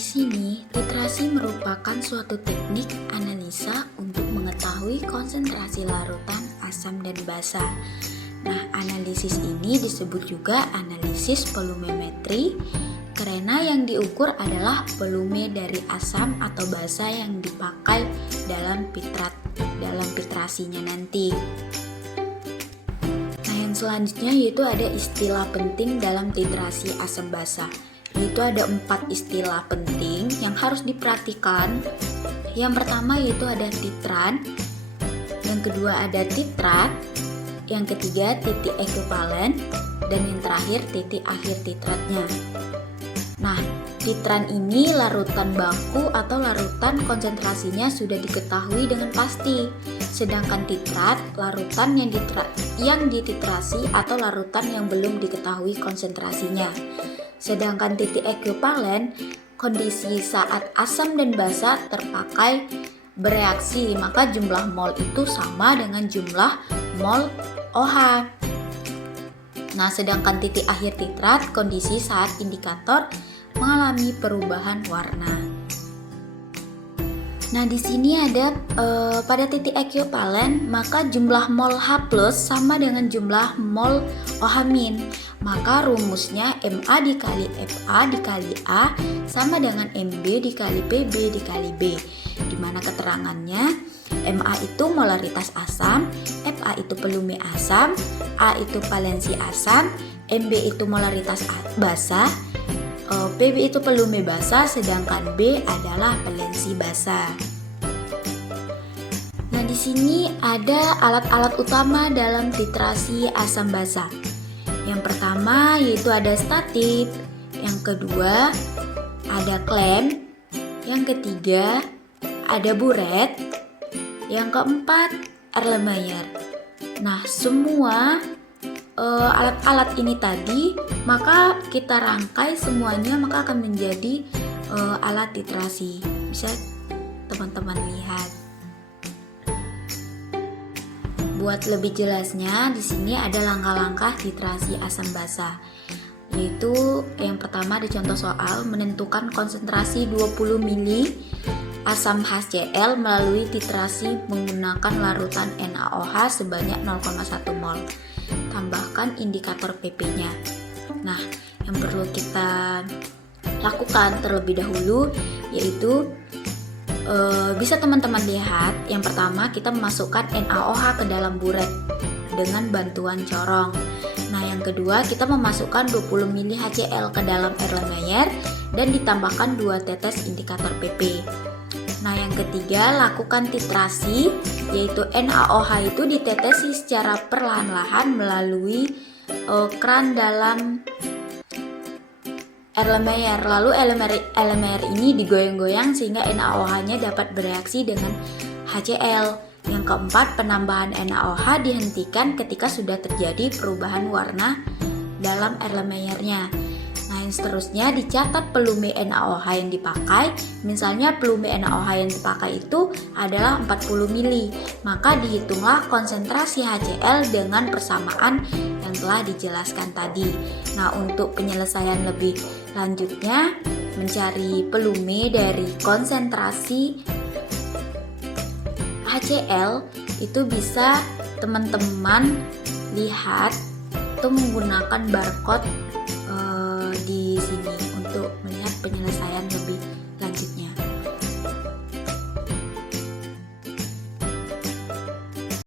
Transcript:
di sini, titrasi merupakan suatu teknik analisa untuk mengetahui konsentrasi larutan asam dan basa. Nah, analisis ini disebut juga analisis volumemetri karena yang diukur adalah volume dari asam atau basa yang dipakai dalam titrasinya nanti. Nah, yang selanjutnya yaitu ada istilah penting dalam titrasi asam basa. Yaitu ada 4 istilah penting yang harus diperhatikan. Yang pertama yaitu ada titran, yang kedua ada titrat, yang ketiga titik ekuivalen, dan yang terakhir titik akhir titratnya. Nah, titran ini larutan baku atau larutan konsentrasinya sudah diketahui dengan pasti. Sedangkan titrat, larutan yang dititrasi atau larutan yang belum diketahui konsentrasinya. Sedangkan titik ekuivalen, kondisi saat asam dan basa terpakai bereaksi, maka jumlah mol itu sama dengan jumlah mol OH. Nah, sedangkan titik akhir titrat, kondisi saat indikator mengalami perubahan warna. Nah, di sini ada pada titik ekuivalen, maka jumlah mol H+ sama dengan jumlah mol OH-. Maka rumusnya MA dikali FA dikali A sama dengan MB dikali PB dikali B. Dimana keterangannya MA itu molaritas asam, FA itu volume asam, A itu valensi asam, MB itu molaritas basa, PB itu volume basa, sedangkan B adalah valensi basa. Nah, di sini ada alat-alat utama dalam titrasi asam basa. Yang pertama yaitu ada statit, yang kedua ada klem, yang ketiga ada buret, yang keempat Erlenmeyer. Nah, semua alat-alat ini tadi maka kita rangkai semuanya maka akan menjadi alat titrasi. Bisa teman-teman lihat. Buat lebih jelasnya, di sini ada langkah-langkah titrasi asam basa. Yaitu yang pertama di contoh soal menentukan konsentrasi 20 ml asam HCl melalui titrasi menggunakan larutan NaOH sebanyak 0,1 mol. Tambahkan indikator PP-nya. Nah, yang perlu kita lakukan terlebih dahulu yaitu bisa teman-teman lihat. Yang pertama kita memasukkan NaOH ke dalam buret dengan bantuan corong. Nah, yang kedua kita memasukkan 20 ml HCl ke dalam Erlenmeyer dan ditambahkan 2 tetes indikator PP. Nah, yang ketiga lakukan titrasi, yaitu NaOH itu ditetesi secara perlahan-lahan melalui keran dalam Erlenmeyer. Lalu Erlenmeyer ini digoyang-goyang sehingga NaOH-nya dapat bereaksi dengan HCl. Yang keempat, penambahan NaOH dihentikan ketika sudah terjadi perubahan warna dalam Erlenmeyer-nya. Nah, yang seterusnya dicatat volume NaOH yang dipakai. Misalnya volume NaOH yang dipakai itu adalah 40 ml, maka dihitunglah konsentrasi HCl dengan persamaan yang telah dijelaskan tadi. Nah, untuk penyelesaian lebih lanjutnya mencari volume dari konsentrasi HCl itu bisa teman-teman lihat atau menggunakan barcode di sini untuk melihat penyelesaian lebih